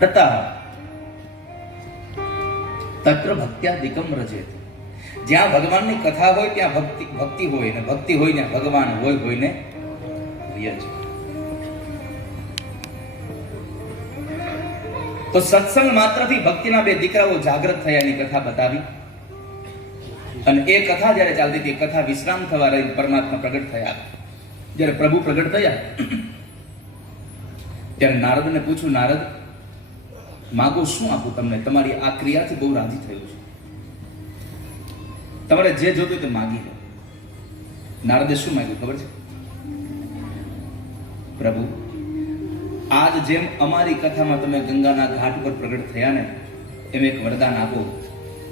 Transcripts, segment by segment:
તથા તત્ર ભક્ત્યાદિકમ રજેત. જ્યાં ભગવાનની કથા હોય ત્યાં ભક્તિ હોય, ને ભક્તિ હોય ને ભગવાન હોય ને પ્રિય છે. તો સત્સંગ માત્રથી ભક્તિના બે દીકરાઓ જાગૃત થયાની કથા બતાવી. અને એ કથા જ્યારે ચાલતી હતી, કથા વિશ્રામ થવા રહી, પરમાત્મા પ્રગટ થયા. જ્યારે પ્રભુ પ્રગટ થયા ત્યારે નારદને પૂછ્યું, નારદ માગો શું આપું તમને? તમારી આ ક્રિયાથી બહુ રાજી થયું છે, તમારે જે જોતું તે માગી લો. નારદે શું માંગ્યું ખબર છે? પ્રભુ, આજ જેમ અમારી કથામાં તમે ગંગાના ઘાટ પર પ્રગટ થયા ને, એમ એક વરદાન આપો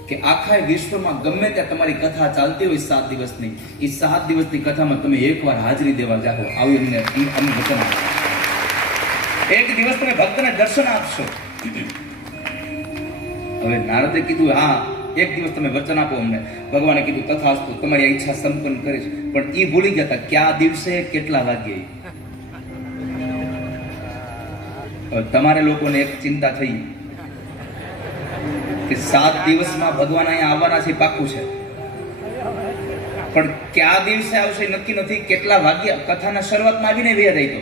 કે આખા વિશ્વમાં ગમે ત્યાં તમારી કથા ચાલતી હોય 7 દિવસની, એ 7 દિવસની કથામાં તમે એકવાર હાજરી દેવા જાઓ. આવું અમને વચન આપો. એક દિવસ તમે ભક્તને દર્શન આપશો. હવે નારદે કીધું, હા એક દિવસ તમે વચન આપો અમને. ભગવાને કીધું, તથાસ્તુ, તમારી ઈચ્છા સંપન્ન કરીશ. પણ એ ભૂલી ગયા હતા કયા દિવસે કેટલા વાગ્યે. તમારે લોકોને એક ચિંતા થઈ કે 7 દિવસમાં ભગવાન અહીંયા આવવાના છે, પાક્કું છે, પણ કયા દિવસે આવશે નક્કી નથી. કેટલા વાગ્યા? કથાના શરૂઆતમાં આવીને વ્યા જાય, તો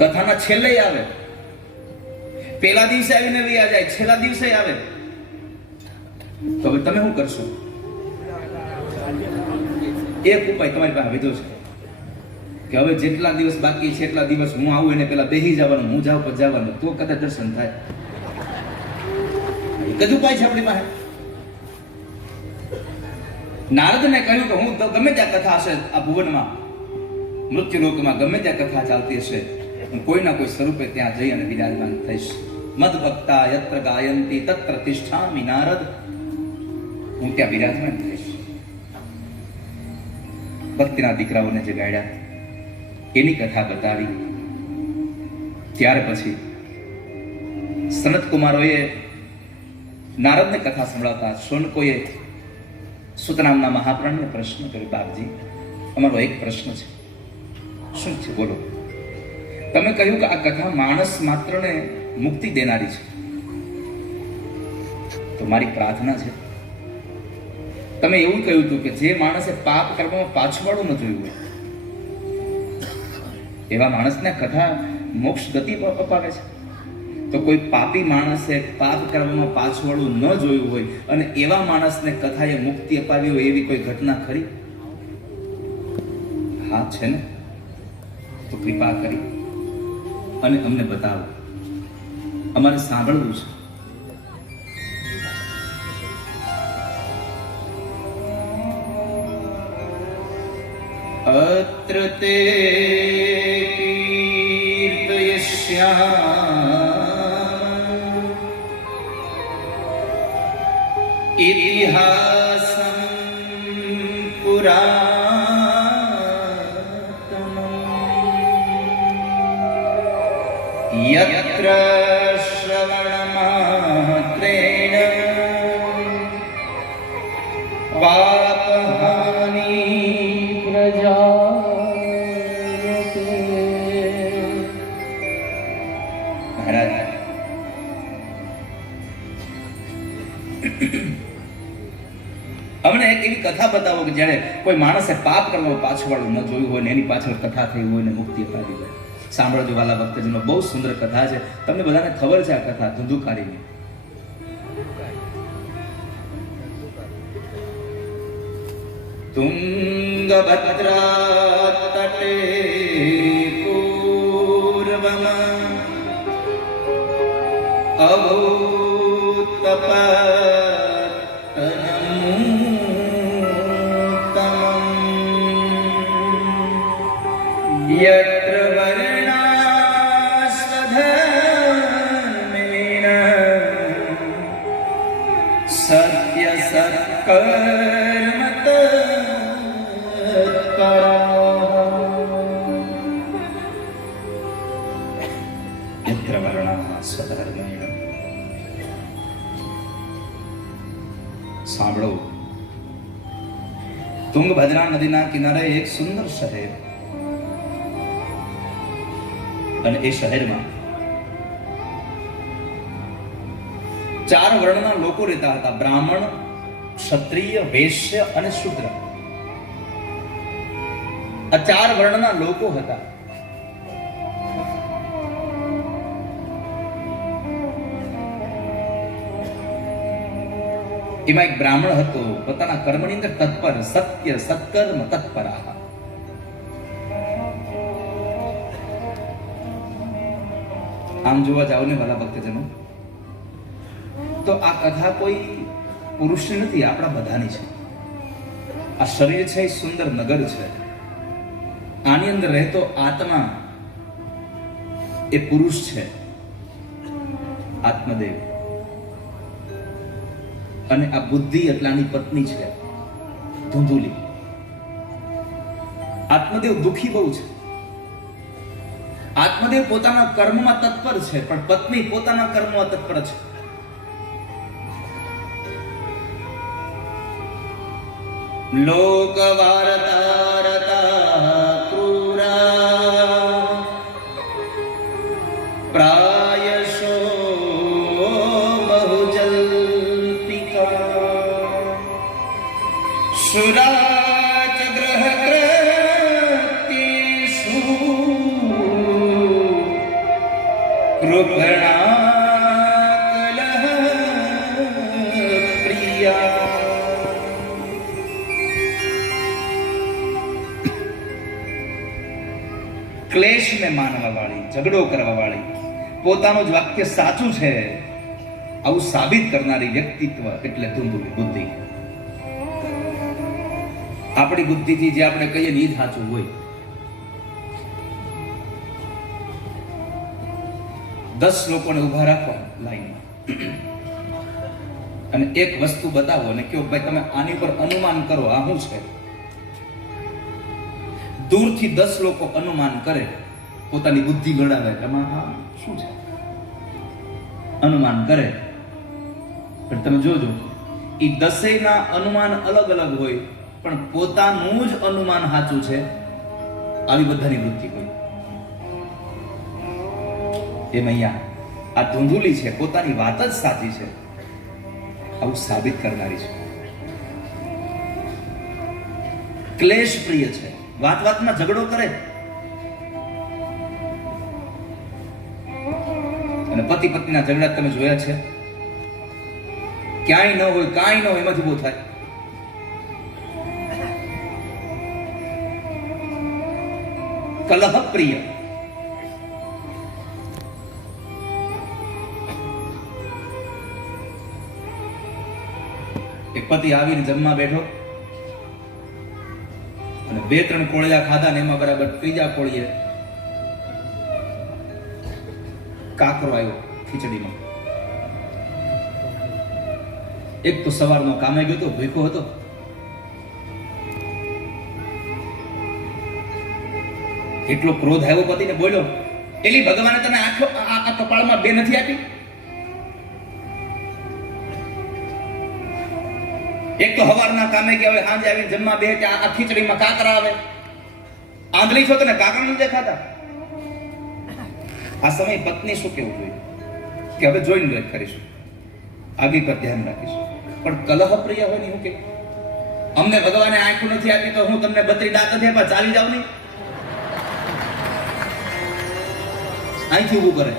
કથાના છેલ્લે આવે, પેલા દિવસે આવીને વ્યા જાય, છેલ્લા દિવસે આવે. તો હવે તમે શું કરશો? એક ઉપાય તમારી પાસે વિધો છે કે હવે જેટલા દિવસ બાકી છે એટલા દિવસ હું આવું એને પેલા બેસી જવાનું, હું જાઉં પછી જવાનું, તો કદાચ દર્શન થાય. એક જ ઉપાય છે આપણી પાસે. નારદને કહ્યું કે હું ગમે ત્યાં કથા હશે આ ભુવનમાં, મૃત્યુલોકમાં ગમે ત્યાં કથા ચાલતી હશે, હું કોઈના કોઈ સ્વરૂપે ત્યાં જઈ અને વિરાજમાન થઈશ. મદ ભક્તા યત્ર ગાયંતી તત્ર તિષ્ઠામિ નારદ. હું ત્યાં વિરાજમાન થઈશ. ભક્તિના દીકરાઓને જે ગાયડા એની કથા બતાવી. ત્યાર પછી સનત કુમારોએ નારદને કથા સંભળાવતા શૌનકોએ સુત નામના મહાપ્રાણને પ્રશ્ન કર્યો, બાપજી અમારો એક પ્રશ્ન છે. શું છે? બોલો. તમે કહ્યું કે આ કથા માણસ માત્રને મુક્તિ દેનારી છે, તો મારી પ્રાર્થના છે, તમે એવું કહ્યું હતું કે જે માણસે પાપ કર્મમાં પાછળવાળું ન જોયું હોય એવા માણસને કથા મોક્ષ ગતિ અપાવે છે. તો કોઈ પાપી માણસે પાપ કર્મમાં પાછળવાળું ન જોયું હોય અને એવા માણસને કથાએ મુક્તિ અપાવી હોય એવી કોઈ ઘટના ખરી? હા છે ને. તો કૃપા કરી અને અમને બતાવો, અમારે સાંભળવું છે. અત્ર તે કીર્તયસ્યામ ઇતિહાસં પુરાતનમ યત્ર શ્રવણમાત્રેણ પાપહાનિ પ્રજાયતે. મહારાજ, અમને એક એવી કથા બતાવો કે જ્યારે કોઈ માણસે પાપ કરવામાં પાછળવાળું ન જોયું હોય ને એની પાછળ કથા થઈ હોય ને મુક્તિ અપાવી હોય. સાંભળજો વાલા ભક્તજનો, બહુ સુંદર કથા છે. તમને બધાને ખબર છે આ કથા ધુંધુકારીની. તુંગભદ્રા તટે પૂર્વમ અભૂતપતનમૂતમં યત્ર વર્ણાસ્વધર્મેણ સત્ય સત્કર્મત યત્ર વર્ણાસ્વધર્મેણ. સાંભળો, તુંગભદ્રા નદીના કિનારે એક સુંદર શહેર, અને એ શહેરમાં 4 વર્ણના લોકો રહેતા હતા: બ્રાહ્મણ, ક્ષત્રિય, વૈશ્ય અને શૂદ્ર. આ 4 વર્ણના લોકો હતા. એમાં એક બ્રાહ્મણ હતો, પોતાના કર્મની અંદર તત્પર, સત્ય સત્કર્મ તત્પરાહ. આમ જોવા જાવ ને ભલા ભક્તજનો, તો આ કથા કોઈ પુરુષની નથી, આપણા બધાની છે. આ શરીર છે એ સુંદર નગર છે. આની અંદર રહેતો આત્મા એ પુરુષ છે, આત્મદેવ. અને આ બુદ્ધિ એટલાની પત્ની છે, ધુંધુલી. આત્મદેવ દુખી બહુ છે. આત્મદેવ પોતાના કર્મમાં તત્પર છે, પણ પત્ની પોતાના કર્મમાં તત્પર છે. લોક વાર્તા ક્રૂરા પ્રાયશો બહુજલ્પિકા સુરાચ ગ્રહ કૃત્યેષુ કૃપણા કલહ પ્રિયા. ક્લેશને માનવા વાળી, ઝઘડો કરવા વાળી, પોતાનું જ વાક્ય સાચું છે આવું સાબિત કરનારી વ્યક્તિત્વ એટલે ધુંધુલી બુદ્ધિ. આપણી બુદ્ધિથી જે આપણે કહીએ ને એ જ સાચું હોય. 10 લોકોને ઉભા રાખો લાઈનમાં અને એક વસ્તુ બતાવો અને કહો ભાઈ તમે આની પર અનુમાન કરો, આ શું છે? દૂરથી 10 લોકો અનુમાન કરે, પોતાની બુદ્ધિ લડાવે, એમાં શું છે અનુમાન કરે. પણ તમે જોજો, એ 10 ના અનુમાન અલગ અલગ હોય, પણ પોતાનું જ અનુમાન સાચું છે આવી બધાની વૃત્તિ હોય. એમ અહીંયા આ ધુંધુલી છે, પોતાની વાત જ સાચી છે આવું સાબિત કરનારી છે. ક્લેશ પ્રિય છે, વાત વાતમાં ઝઘડો કરે. અને પતિ પત્નીના ઝઘડા તમે જોયા છે? ક્યાંય ન હોય, કાંઈ ન હોય, એમાંથી બહુ થાય. કલહ પ્રિય. એક પતિ આવીને જમવા બેઠો અને 2-3 કોળિયા ખાધા ને એમાં બરાબર ત્રીજા કોળીએ કાકરો આવ્યો ખીચડીમાં. એક તો સવારનો કામે ગયો હતો, ભૂખ્યો હતો. એટલો ક્રોધ આવ્યો પતિને, બોલ્યો, એલી ભગવાને તને આખો આ કપાળમાં 2 નથી આપી? એક તો હવારના કામે ગયા હોય, સાંજે આવીને જમવા બે ત્યાં આ ખીચડીમાં કાકરા આવે. આંધળી છો તને કાકરા નથી દેખાતા? આ સમય પત્ની શું કેવું જોઈએ કે હવે જોઈને કરીશું, આગળ પર ધ્યાન રાખીશું. પણ કલહ પ્રિય હોય ને હું કે અમને ભગવાને આંખો નથી આપી તો હું તમને 32 દાંત નથી આપ્યા, ચાલી જાવ નહીં. અહીંથી ઊભું કરે.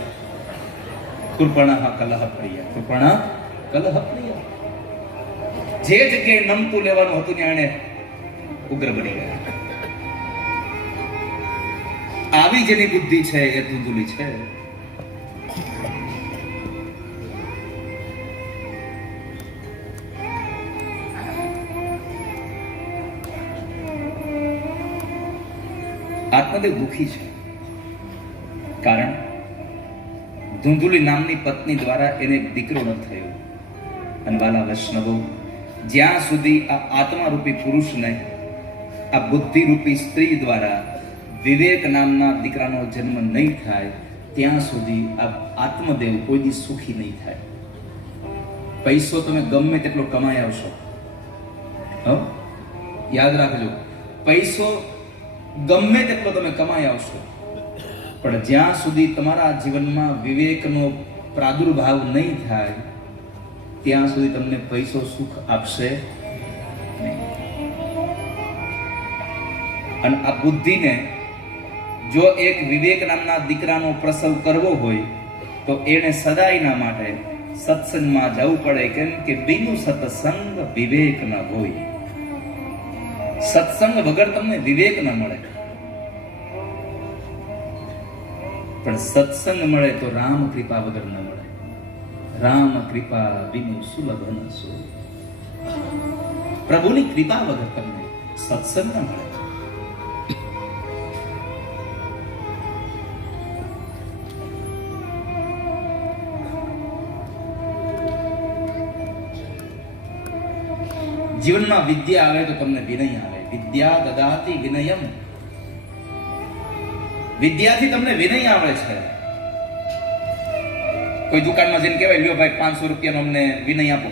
કૃપણા કલહ પ્રિય, કૃપણા કલહ પ્રિય. જે જગ્યાએ નમતું લેવાનું હતું ને એને ઉગ્ર બની ગયા. આવી જેની બુદ્ધિ છે એ ધુંધુલી છે. આત્મદેવ દુઃખી છે, કારણ ધુંધુલી નામની પત્ની દ્વારા એને એક દીકરો ન થયો. અને વાલા વૈષ્ણવો, જ્યાં સુધી આ આત્મારૂપી પુરુષને આ બુદ્ધિરૂપી સ્ત્રી દ્વારા વિવેક નામના દીકરાનો જન્મ નહીં થાય ત્યાં સુધી આ આત્મદેવ કોઈ દી સુખી નહીં થાય. પૈસો તમે ગમે તેટલો કમાઈ આવશો, યાદ રાખજો, પૈસો ગમે તેટલો તમે કમાઈ આવશો, પણ જ્યાં સુધી તમારા જીવનમાં વિવેકનો પ્રાદુર્ભાવ નહીં થાય ત્યાં સુધી તમને પૈસો સુખ આપશે નહીં. અને આ બુદ્ધિને જો એક વિવેક નામના દીકરાનો પ્રસવ કરવો હોય તો એને સદાયના માટે સત્સંગમાં જવું પડે, કેમ કે બિનુ સત્સંગ વિવેક ન હોય. સત્સંગ વગર તમને વિવેક ન મળે, પણ સત્સંગ મળે તો રામ કૃપા વગર ન મળે. રામ કૃપા બિનુ સુલભ ન સો. પ્રભુની કૃપા વગર તમને સત્સંગ ન મળે. જીવનમાં વિદ્યા આવે તો તમને વિનય આવે. વિદ્યા દદાતિ વિનયમ. વિદ્યાથી તમને વિનય આવે છે. કોઈ દુકાનમાં જઈને કહેવાય, લ્યો ભાઈ 500 રૂપિયાનો અમને વિનય આપો,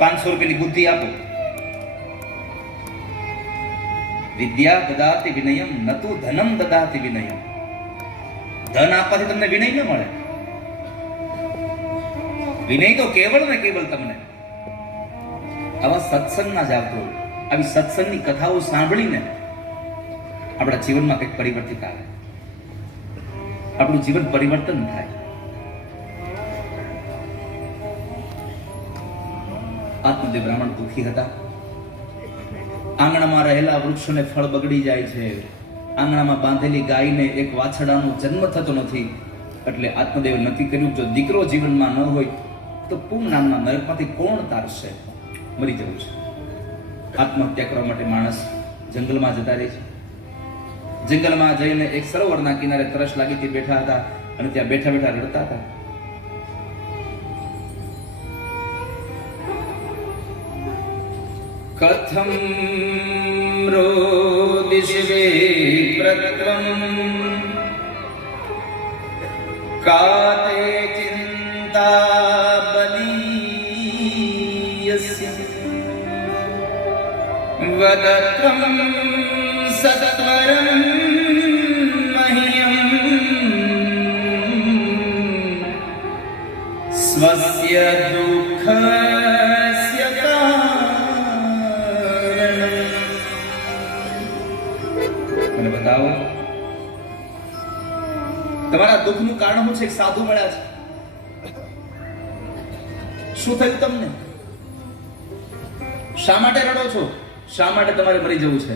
500 રૂપિયાની બુદ્ધિ આપો. વિદ્યા દદાતિ વિનયમ નતુ ધનમ દદાતિ વિનયમ. ધન આપવાથી તમને વિનય ન મળે. વિનય તો કેવળ ને કેવળ તમને આવા સત્સંગમાં જ આવતો હોય. આવી સત્સંગની કથાઓ સાંભળીને આપણા જીવનમાં કંઈક પરિવર્તિત આવે, આપણું જીવન પરિવર્તન થાય. આત્મદેવ બ્રાહ્મણ દુઃખી હતા. આંગણામાં રહેલા વૃક્ષોને ફળ બગડી જાય છે. આંગણામાં બાંધેલી ગાયને એક વાછડાનો જન્મ થતો નથી. એટલે આત્મદેવે નક્કી કર્યું, જો દીકરો જીવનમાં ન હોય તો પૂમ નામના નરકમાંથી કોણ તારશે? મરી જવું છે. આત્મહત્યા કરવા માટે માણસ જંગલમાં જતા રહે છે. જંગલમાં જઈને એક સરોવરના કિનારે તરસ લાગીથી બેઠા હતા અને ત્યાં બેઠા બેઠા રડતા હતા. કથમ રોદિષ્વે પ્રત્વમ કાતે ચિંતા બલીયસ્ય વદત્વમ સત્વરમ મહ્યમ સ્વસ્ય દુઃખસ્ય કારણમ. મને બતાવો તમારા દુઃખનું કારણ શું છે? એક સાધુ મળ્યા છે. શું થયું તમને? શા માટે રડો છો? શા માટે તમારે મરી જવું છે?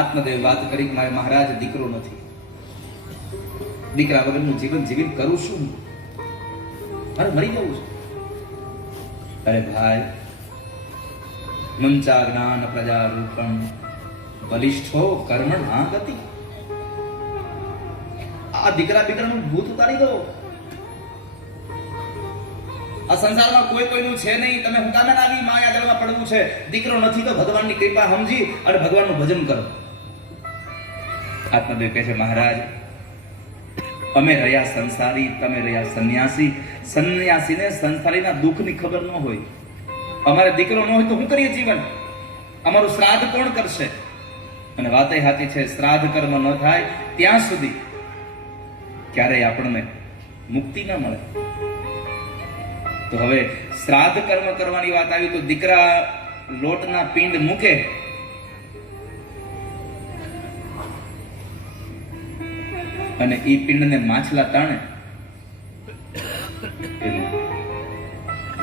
આત્મદેવ વાત કરી કે મારે મહારાજ દીકરો નથી, દીકરા વગરનું જીવન જીવિત કરું શું? મારે મરી જવું છે. અરે ભાઈ, મંચા જ્ઞાન પ્રજા રૂપમ બલિષ્ઠો કર્મણ હા ગતિ. આ દીકરાનું ભૂત ઉતારી દો. આ સંસારમાં કોઈ કોઈનું છે નહીં. તમે હું કામે આવી માયા જળમાં પડવું છે. દીકરો નથી તો ભગવાનની કૃપા સમજી અને ભગવાનનું ભજન કરો. આત્મદેવ કહે છે, મહારાજ અમે રહ્યા સંસારી, તમે રહ્યા સંન્યાસી. સંન્યાસીને સંસારીના દુઃખની ખબર ન હોય. અમારે દીકરો ન હોય તો શું કરીએ જીવન? અમારું શ્રાદ્ધ કોણ કરશે? અને વાતે સાચી છે, શ્રાદ્ધ કર્મ ન થાય ત્યાં સુધી ક્યારેય આપણને મુક્તિ ન મળે. તો હવે શ્રાદ્ધ કર્મ કરવાની વાત આવી તો દીકરા લોટના પિંડ મૂકે અને એ પિંડને માછલા તાણે.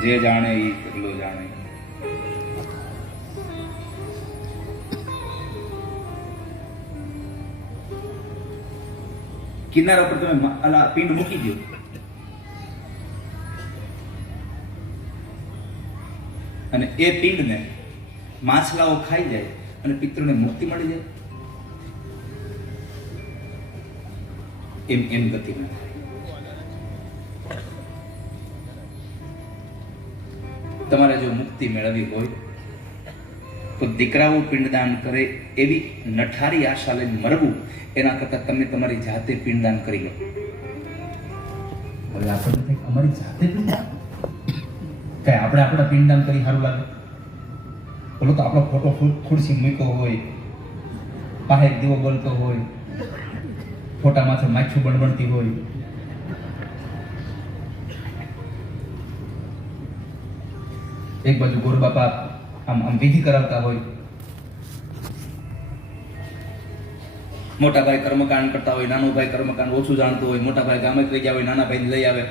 જે જાણે એ કેટલો જાણે. કિનારા પર તમે પિંડ મૂકી દો અને એ પિંડને માછલાઓ ખાઈ જાય અને પિતૃને મુક્તિ મળી જાય. એમ એમ ગતિ ન થાય. તમારે જો મુક્તિ મેળવવી હોય તો દીકરાઓ પિંડદાન કરે એવી નઠારી આશા લઈને મરવું એના કરતા તમે તમારી જાતે પિંડદાન કરી લો. હવે આપણને અમારી જાતે પિંડદાન કઈ આપણે આપણા પિંડદાન કરી સારું લાગે? બોલો તો આપણો ફોટો ખુરશી મૂક્યો હોય, પાસે દીવો બોલતો હોય, ફોટા માથે માછું બણબણતી હોય, એક બાજુ ગોરબાપા આમ વિધિ કરાવતા હોય, મોટા ભાઈ કર્મકાંડ કરતા હોય, નાનો ભાઈ કર્મકાંડ ઓછું જાણતો હોય, મોટા ભાઈ ગામે લઈ ગયા હોય, નાના ભાઈ લઈ આવે,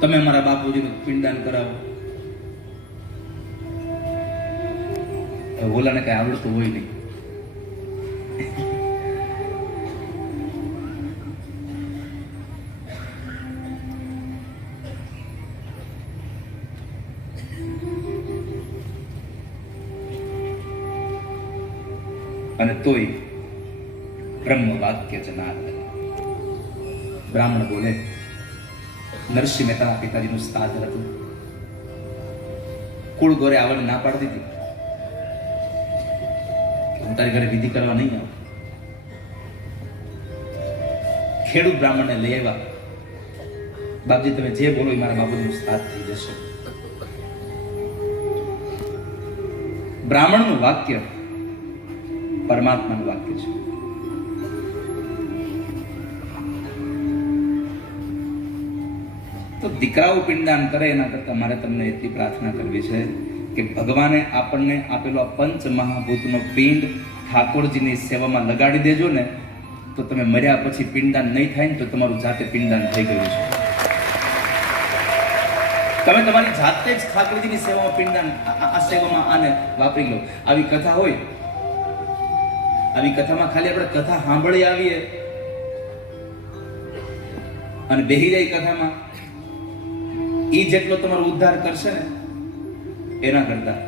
તમે મારા બાપુજીનું પિંડદાન કરાવો. ઓલાને કઈ આવડતું હોય નહીં. અને તોય બ્રહ્મ વાક્ય જનાર્દન. બ્રાહ્મણ બોલે, નરસિંહ મહેતાના પિતાજીનું શ્રાદ્ધ હતું, કુળ ગોરે આવવાની ના પાડી દીધી, હું તારી ઘરે વિધિ કરવા નહીં આવું. ખેડૂત બ્રાહ્મણને લઈ આવ્યા, બાપજી તમે જે બોલો એ મારા બાપુજીનું શ્રાદ્ધ થઈ જશે. બ્રાહ્મણનું વાક્ય પરમાત્માનું વાક્ય છે. તો દીકરાઓ પિંડદાન કરે એના કરતા મારે તમને એટલી પ્રાર્થના કરવી છે કે ભગવાને આપણને આપેલો આ પંચ મહાભૂતનો પિંડ ઠાકોરજીની સેવામાં લગાડી દેજો ને, તો તમે મર્યા પછી પિંડદાન નહીં થાય ને તો તમારું જાતે પિંડદાન થઈ ગયું છે. તમે તમારી જાતે જ ઠાકોરજીની સેવામાં પિંડદાન આ સેવામાં આને વાપરી લો. આવી કથા હોય, આવી કથામાં ખાલી આપણે કથા સાંભળી આવીએ અને બેહી જાય કથામાં, એ જેટલો તમારો ઉદ્ધાર કરશે ને એના કરતા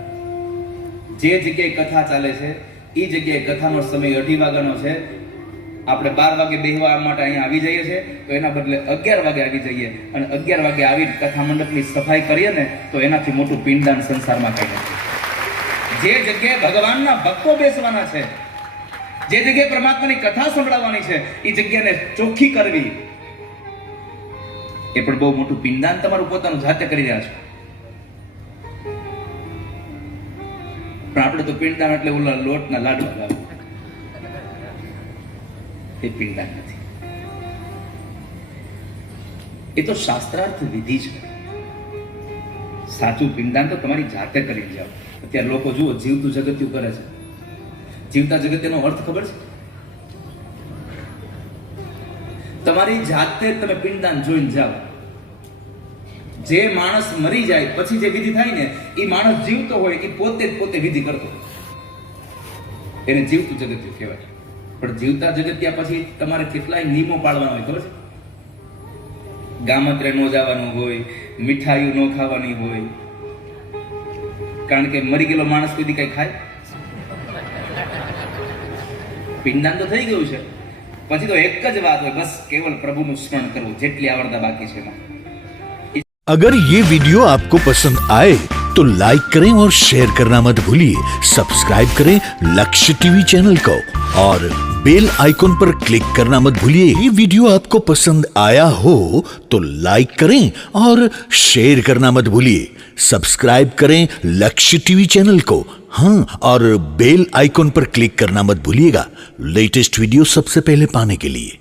જે જગ્યાએ કથા ચાલે છે એ જગ્યાએ કથાનો સમય 2:30 વાગ્યાનો છે, આપણે 12 વાગે બેહવા માટે અહીંયા આવી જઈએ છીએ, તો એના બદલે 11 વાગે આવી જઈએ અને 11 વાગે આવી કથા મંડપની સફાઈ કરીએ ને તો એનાથી મોટું પિંડદાન સંસારમાં કઈ નથી. જે જગ્યાએ ભગવાનના ભક્તો બેસવાના છે, જે જગ્યાએ પરમાત્માની કથા સંભળાવવાની છે, એ જગ્યાને ચોખ્ખી કરવી એ પણ બહુ મોટું પિંડદાન તમારું પોતાનું જાતે કરી રહ્યા છો. પણ આપણે તો પિંડદાન એટલે ઓલા લોટના લાડવા લાવે, એ પિંડદાન નથી. એ તો શાસ્ત્રાર્થ વિધિ છે. સાચું પિંડદાન તો તમારી જાતે કરી જાઓ. અત્યારે લોકો જુઓ જીવતું જગત્યું કરે છે. જીવતા જગત્યનો અર્થ ખબર છે? તમારી જાતે તમે પિંડદાન જોઈને જાઓ. જે માણસ મરી જાય પછી જે વિધિ થાય ને, એ માણસ જીવતો હોય એ પોતે જ પોતે વિધિ કરતો, એને જીવતું જગત્યું કહેવાય. પણ જીવતા જગત્યા પછી તમારે કેટલાય નિયમો પાળવાના હોય ખબર છે? ગામત્રે ન જવાનું હોય, મીઠાઈઓ ન ખાવાની હોય, કારણ કે મરી ગયેલો માણસ કોઈ દી કઈ ખાય? પિંડદાન તો થઈ ગયું છે, પછી તો એક જ વાત હોય, બસ કેવલ પ્રભુનું સ્મરણ કરવું, જેટલી આવડતા બાકી છે એમાં. अगर ये वीडियो आपको पसंद आए तो लाइक करें और शेयर करना मत भूलिए. सब्सक्राइब करें लक्ष्य टीवी चैनल को और बेल आइकॉन पर क्लिक करना मत भूलिए. ये वीडियो आपको पसंद आया हो तो लाइक करें और शेयर करना मत भूलिए. सब्सक्राइब करें लक्ष्य टीवी चैनल को, हाँ, और बेल आइकॉन पर क्लिक करना मत भूलिएगा लेटेस्ट वीडियो सबसे पहले पाने के लिए.